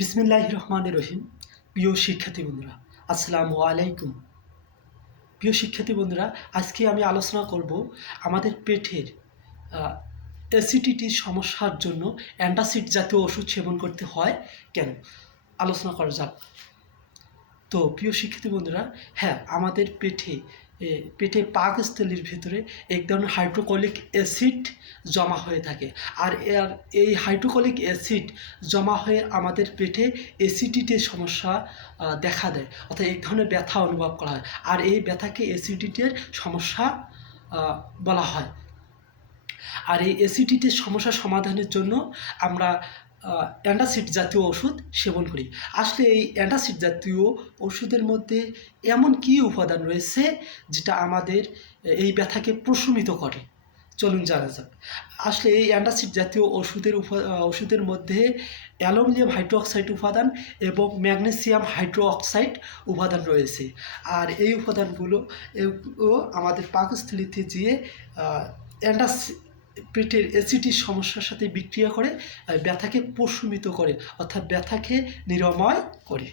বিসমিল্লাহির রহমানির রহিম। প্রিয় শিক্ষার্থী বন্ধুরা, আসসালামু আলাইকুম। প্রিয় শিক্ষার্থী বন্ধুরা, আজকে আমি আলোচনা করব আমাদের পেটের অ্যাসিডিটির সমস্যার জন্য অ্যান্টাসিড জাতীয় ওষুধ সেবন করতে হয় কেন, আলোচনা করা যাক। তো প্রিয় শিক্ষার্থী বন্ধুরা, হ্যাঁ, আমাদের পেটের পাকস্থলীর ভিতরে এক ধরনের হাইড্রোক্লোরিক অ্যাসিড জমা হয়ে থাকে। আর এই হাইড্রোক্লোরিক অ্যাসিড জমা হয়ে আমাদের পেটে অ্যাসিডিটির সমস্যা দেখা দেয়, অর্থাৎ এক ধরনের ব্যথা অনুভব করা হয়। আর এই ব্যথাকে অ্যাসিডিটির সমস্যা বলা হয়। আর এই অ্যাসিডিটির সমস্যা সমাধানের জন্য আমরা অ্যান্টাসিড জাতীয় ওষুধ সেবন করি। আসলে এই অ্যান্টাসিড জাতীয় ওষুধের মধ্যে এমন কী উপাদান রয়েছে যেটা আমাদের এই ব্যথাকে প্রশমিত করে, চলুন জানা যাক। আসলে এই অ্যান্টাসিড জাতীয় ওষুধের মধ্যে অ্যালুমিনিয়াম হাইড্রোক্সাইড উপাদান এবং ম্যাগনেসিয়াম হাইড্রোক্সাইড উপাদান রয়েছে। আর এই উপাদানগুলো আমাদের পাকস্থলীতে যেয়ে পেটের অ্যাসিডির সমস্যার সাথে বিক্রিয়া করে ব্যথাকে প্রশমিত করে, অর্থাৎ ব্যথাকে নিরাময় করে।